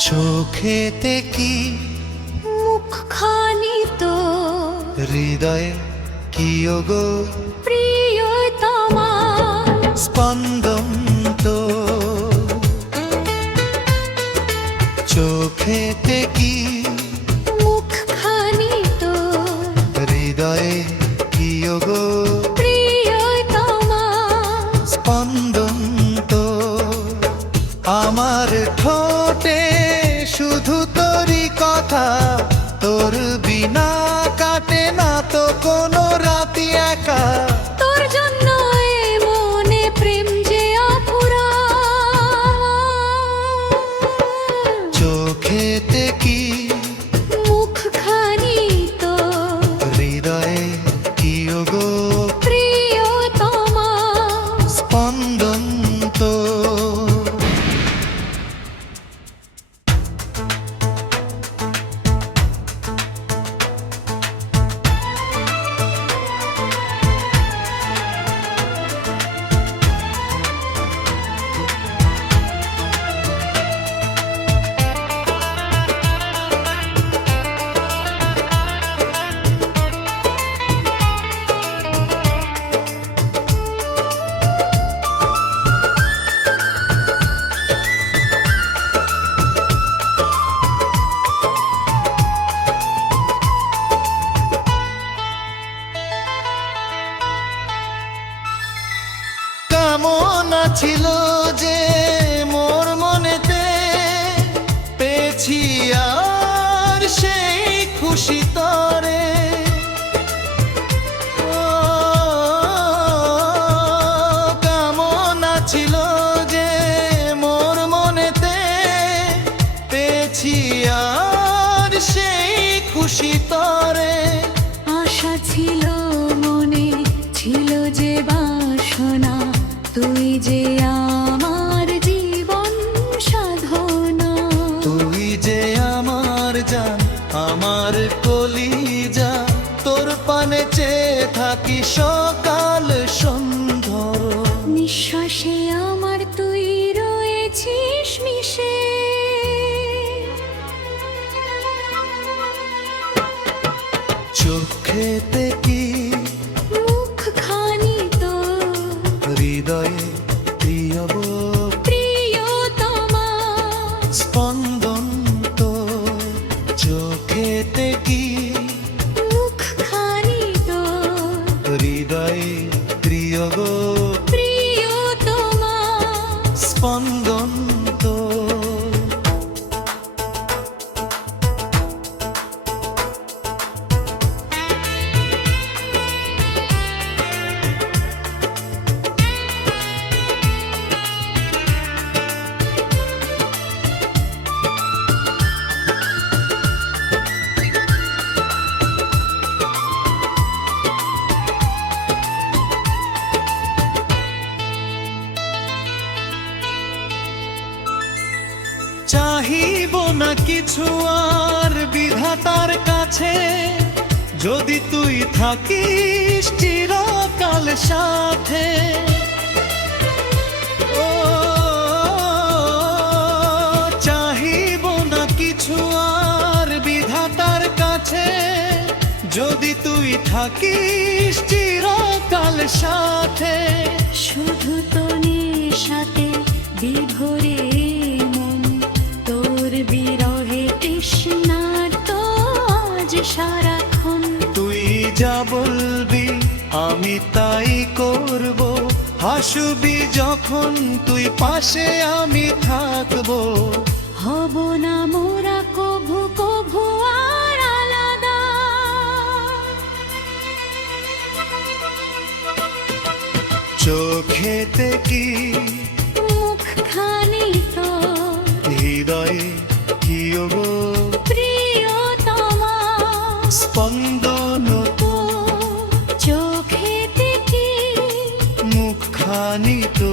চোখেতে কি মুখখানি তো হৃদয়ে কি ওগো প্রিয়তমা স্পন্দন তো চোখেতে কি মুখখানি তো হৃদয়ে কি ওগো প্রিয়তমা স্পন্দন তো আমার ঠোঁটে শুধু তোরই কথা তোর বিনা কাটে না তো কোনো রাতি একা তোর জন্য এ মনে প্রেম যে অপুরাণ চোখেতে কি মুখখানি তো হৃদয়ে কি ওগো প্রিয়তমা স্পন্দন তো কেমন ছিল যে মোর মনেতে পেয়েছি আর সেই খুশি তরে কেমন ছিল যে মোর মনেতে পেয়েছি আর সেই খুশি তরে আশা ছিল মনে ছিল যে বাসনা তুই যে আমার জীবন সাধনা তুই যে আমার জান আমার কলিজা তোর পানে চেয়ে থাকি সকাল সন্ধ্যর নিঃশ্বাসে আমার তুই রয়েছিস মিশে চোখেতে কি মুখখানি তো হৃদয়ে প্রিয়ব প্রিয়তমা স্পন্দন তো চোখেতে কি মুখখানি তো হৃদয়ে প্রিয়ব প্রিয়তমা স্পন্দন তো চাহিব না কিছু আর বিধাতার কাছে যদি তুই থাকিস চিরকাল সাথে ও চাহিব না কিছু আর বিধাতার কাছে যদি তুই থাকিস চিরকাল সাথে শুধু তো নেশাতে বিভোরে মন তোর বিরহে তৃষ্ণার তো আজ সারাক্ষণ তুই যা বলবি আমি তাই করব হাসবি যখন তুই পাশে আমি থাকবো হব না মোরা কভু কভু আর আলাদা চোখেতে কি মুখখানি তো হৃদয়ে কি ওগো প্রিয়তমা স্পন্দন তো চোখেতে কি মুখখানি তো